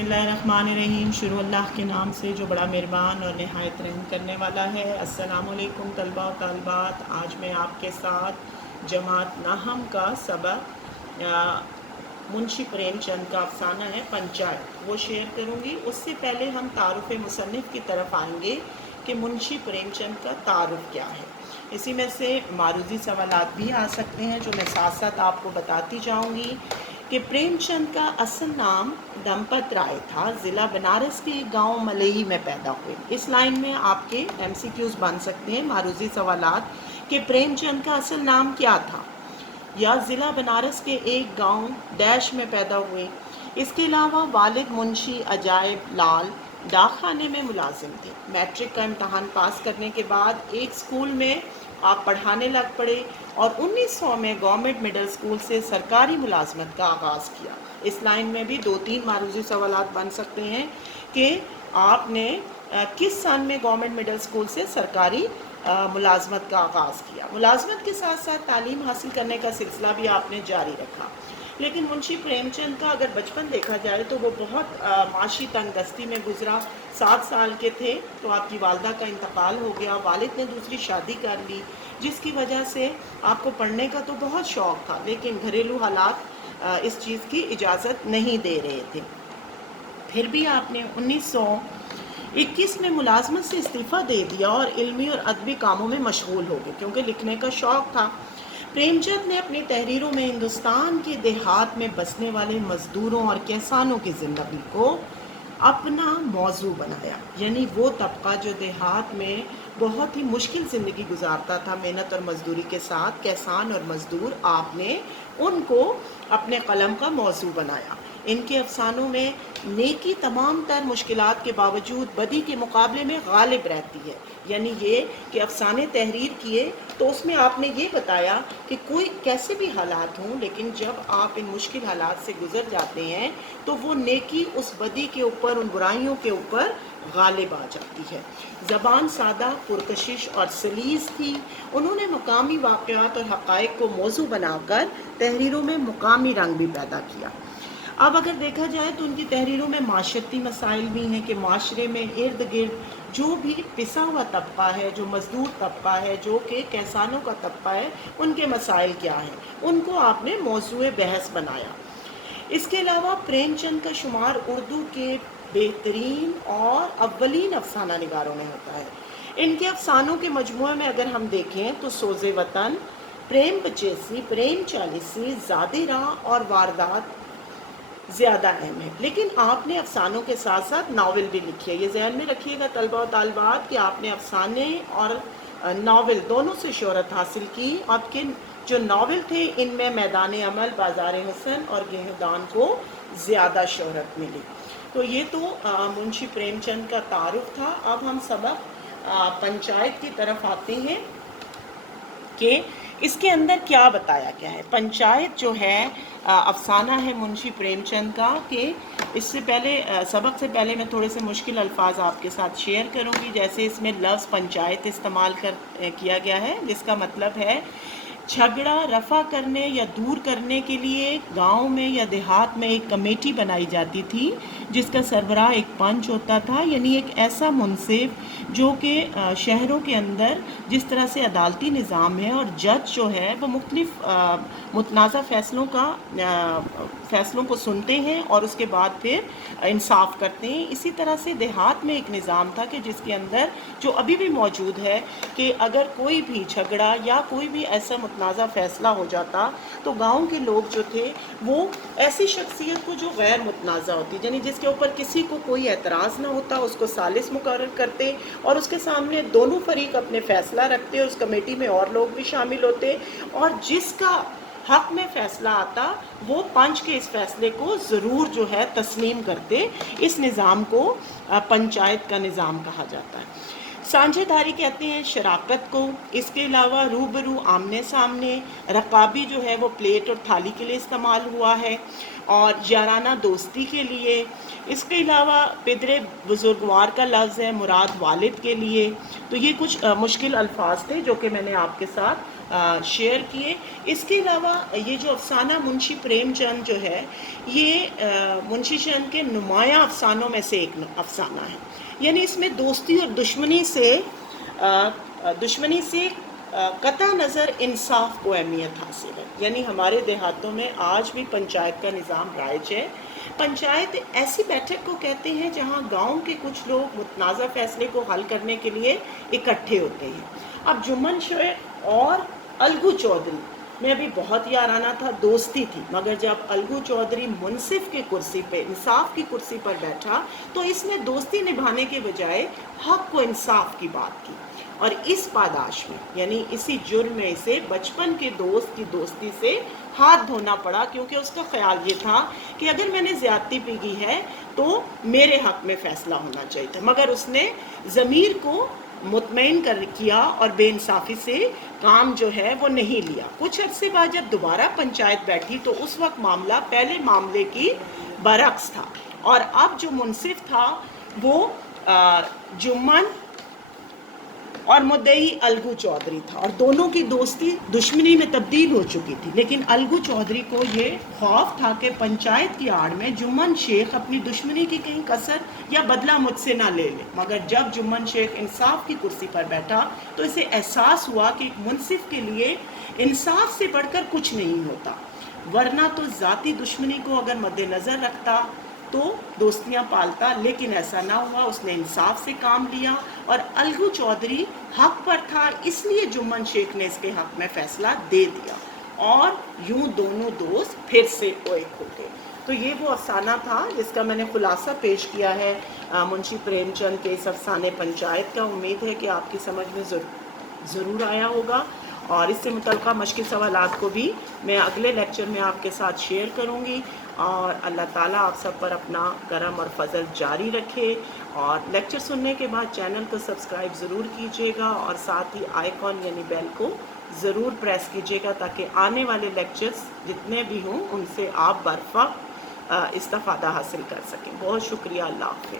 बिस्मिल्लाहिर्रहमानिर्रहीम। शुरू अल्लाह के नाम से जो बड़ा मेहरबान और नहायत रहम करने वाला है। अस्सलामु अलैकुम तलबा और तालिबात। आज मैं आपके साथ जमात नाहम का सबक मुंशी प्रेमचंद का अफसाना है पंचायत, वो शेयर करूँगी। उससे पहले हम तारुफ़ मुसन्निफ़ की तरफ आएंगे कि मुंशी प्रेमचंद का तारुफ़ क्या है। इसी में से मारूज़ी सवालात भी आ सकते हैं जो मैं साथ साथ आपको बताती जाऊँगी कि प्रेमचंद का असल नाम दंपत राय था। ज़िला बनारस के एक गाँव मलेही में पैदा हुए। इस लाइन में आपके MCQs बन सकते हैं, मारूज़ी सवालात, कि प्रेमचंद का असल नाम क्या था, या ज़िला बनारस के एक गांव डैश में पैदा हुए। इसके अलावा वालिद मुंशी अजायब लाल डाकखाने में मुलाजिम थे। मैट्रिक का इम्तहान पास करने के बाद एक स्कूल में आप पढ़ाने लग पड़े और 1900 में गवर्नमेंट मिडिल स्कूल से सरकारी मुलाजमत का आगाज़ किया। इस लाइन में भी 2-3 मारूज़ी सवालात बन सकते हैं कि आपने किस सन में गवर्नमेंट मिडिल स्कूल से सरकारी मुलाजमत का आगाज़ किया। मुलाजमत के साथ साथ तालीम हासिल करने का सिलसिला भी आपने जारी रखा। लेकिन मुंशी प्रेमचंद का अगर बचपन देखा जाए तो वो बहुत माशी तंगदस्ती में गुजरा। 7 साल के थे तो आपकी वालदा का इंतकाल हो गया। वालिद ने दूसरी शादी कर ली, जिसकी वजह से आपको पढ़ने का तो बहुत शौक़ था, लेकिन घरेलू हालात इस चीज़ की इजाज़त नहीं दे रहे थे। फिर भी आपने 1921 में मुलाजमत से इस्तीफ़ा दे दिया और इल्मी और अदबी कामों में मशगूल हो गए, क्योंकि लिखने का शौक़ था। प्रेमचंद ने अपनी तहरीरों में हिंदुस्तान के देहात में बसने वाले मज़दूरों और किसानों की ज़िंदगी को अपना मौजू बनाया। यानी वो तबका जो देहात में बहुत ही मुश्किल ज़िंदगी गुजारता था मेहनत और मज़दूरी के साथ, किसान और मज़दूर, आपने उनको अपने कलम का मौजू बनाया। इनके अफसानों में नेकी तमाम तर मुश्किलात के बावजूद बदी के मुकाबले में गालिब रहती है। यानी ये कि अफसाने तहरीर किए तो उसमें आपने ये बताया कि कोई कैसे भी हालात हों, लेकिन जब आप इन मुश्किल हालात से गुज़र जाते हैं तो वो नेकी उस बदी के ऊपर, उन बुराइयों के ऊपर गालिब आ जाती है। ज़बान सादा, पुरकशिश और सलीस थी। उन्होंने मकामी वाक़यात और हक़ाइक़ को मौजू बनाकर तहरीरों में मुकामी रंग भी पैदा किया। अब अगर देखा जाए तो उनकी तहरीरों में माशरती मसाइल भी हैं कि माशरे में इर्द गिर्द जो भी पिसा हुआ तबका है, जो मज़दूर तबका है, जो कि किसानों का तबका है, उनके मसाइल क्या हैं, उनको आपने मौज़ूए बहस बनाया। इसके अलावा प्रेमचंद का शुमार उर्दू के बेहतरीन और अव्वलीन अफसाना निगारों में होता है। इनके अफसानों के मजमूए में अगर हम देखें तो सोज़े वतन, प्रेम पचेसी, प्रेम चालीसी, ज़ादे राह और वारदात ज़्यादा अहम है। लेकिन आपने अफसानों के साथ साथ नावल भी लिखी है। ये ज़हन में रखिएगा तलबा और तालिबात कि आपने अफसाने और नावल दोनों से शोहरत हासिल की। आपके जो नावल थे इनमें मैदान अमल, बाज़ार हुस्न और गेहदान को ज़्यादा शोहरत मिली। तो ये तो मुंशी प्रेमचंद का तारुफ था। अब हम सबक पंचायत की तरफ आते हैं कि इसके अंदर क्या बताया गया है। पंचायत जो है अफसाना है मुंशी प्रेमचंद का। कि इससे पहले सबक से पहले मैं थोड़े से मुश्किल अल्फाज आपके साथ शेयर करूंगी। जैसे इसमें लफ्ज़ पंचायत इस्तेमाल किया गया है, जिसका मतलब है झगड़ा रफ़ा करने या दूर करने के लिए गांव में या देहात में एक कमेटी बनाई जाती थी, जिसका सरबराह एक पंच होता था। यानी एक ऐसा मुनसिफ जो कि शहरों के अंदर जिस तरह से अदालती निज़ाम है और जज जो है वो मुख्तलिफ मुतनाज़ा फ़ैसलों को सुनते हैं और उसके बाद फिर इंसाफ करते हैं। इसी तरह से देहात में एक निज़ाम था कि जिसके अंदर जो अभी भी मौजूद है कि अगर कोई भी झगड़ा या कोई भी ऐसा मुतनाज़ा फ़ैसला हो जाता तो गांव के लोग जो थे वो ऐसी शख्सियत को जो गैर मुतनाज़ा होती, यानी जिसके ऊपर किसी को कोई एतराज़ ना होता, उसको सालिस मुकर्रर करते और उसके सामने दोनों फरीक अपने फ़ैसला रखते। उस कमेटी में और लोग भी शामिल होते और जिसका हक में फ़ैसला आता वो पंच के इस फ़ैसले को ज़रूर जो है तस्लीम करते। इस निज़ाम को पंचायत का निज़ाम कहा जाता है। साझेदारी कहते हैं शराकत को। इसके अलावा रूबरू, आमने सामने, रकाबी जो है वो प्लेट और थाली के लिए इस्तेमाल हुआ है और याराना दोस्ती के लिए। इसके अलावा पिदरे बुजुर्गवार का लफ्ज़ है, मुराद वालिद के लिए। तो ये कुछ मुश्किल अल्फाज थे जो कि मैंने आपके साथ شیئر کیے۔ اس کے علاوہ یہ جو افسانہ منشی پریم چند جو ہے، یہ منشی چند کے نمایاں افسانوں میں سے ایک افسانہ ہے۔ یعنی اس میں دوستی اور دشمنی سے قطع نظر انصاف کو اہمیت حاصل ہے۔ یعنی ہمارے دیہاتوں میں آج بھی پنچایت کا نظام رائج ہے۔ پنچایت ایسی بیٹھک کو کہتے ہیں جہاں گاؤں کے کچھ لوگ متنازع فیصلے کو حل کرنے کے لیے اکٹھے ہوتے ہیں۔ اب جمن شیخ اور الگو چودھری میں بھی بہت یارانہ تھا، دوستی تھی، مگر جب الگو چودھری منصف کی کرسی پہ، انصاف کی کرسی پر بیٹھا تو اس نے دوستی نبھانے کے بجائے حق و انصاف کی بات کی، اور اس پاداش میں یعنی اسی جرم میں اسے بچپن کے دوست کی دوستی سے ہاتھ دھونا پڑا، کیونکہ اس کا خیال یہ تھا کہ اگر میں نے زیادتی پی کی ہے تو میرے حق میں فیصلہ ہونا چاہیے تھا، مگر اس نے ضمیر کو مطمئن کیا اور بے انصافی سے کام جو ہے وہ نہیں لیا۔ کچھ عرصے بعد جب دوبارہ پنچایت بیٹھی تو اس وقت معاملہ پہلے معاملے کی برعکس تھا، اور اب جو منصف تھا وہ جمن اور مدعی الگو چودھری تھا، اور دونوں کی دوستی دشمنی میں تبدیل ہو چکی تھی۔ لیکن الگو چودھری کو یہ خوف تھا کہ پنچایت کی آڑ میں جمن شیخ اپنی دشمنی کی کہیں کسر یا بدلہ مجھ سے نہ لے لے، مگر جب جمن شیخ انصاف کی کرسی پر بیٹھا تو اسے احساس ہوا کہ ایک منصف کے لیے انصاف سے بڑھ کر کچھ نہیں ہوتا، ورنہ تو ذاتی دشمنی کو اگر مد نظر رکھتا تو دوستیاں پالتا، لیکن ایسا نہ ہوا۔ اس نے انصاف سے کام لیا، اور الگو چودھری حق پر تھا، اس لیے جمن شیخ نے اس کے حق میں فیصلہ دے دیا، اور یوں دونوں دوست پھر سے ایک ہو گئے۔ تو یہ وہ افسانہ تھا جس کا میں نے خلاصہ پیش کیا ہے منشی پریم چند کے اس افسانے پنچایت کا۔ امید ہے کہ آپ کی سمجھ میں ضرور آیا ہوگا، اور اس سے متعلقہ مشقی سوالات کو بھی میں اگلے لیکچر میں آپ کے ساتھ شیئر کروں گی، اور اللہ تعالیٰ آپ سب پر اپنا کرم اور فضل جاری رکھے۔ اور لیکچر سننے کے بعد چینل کو سبسکرائب ضرور کیجیے گا، اور ساتھ ہی آئیکن یعنی بیل کو ضرور پریس کیجیے گا، تاکہ آنے والے لیکچرز جتنے بھی ہوں ان سے آپ برفق استفادہ حاصل کر سکیں۔ بہت شکریہ، اللہ حافظ۔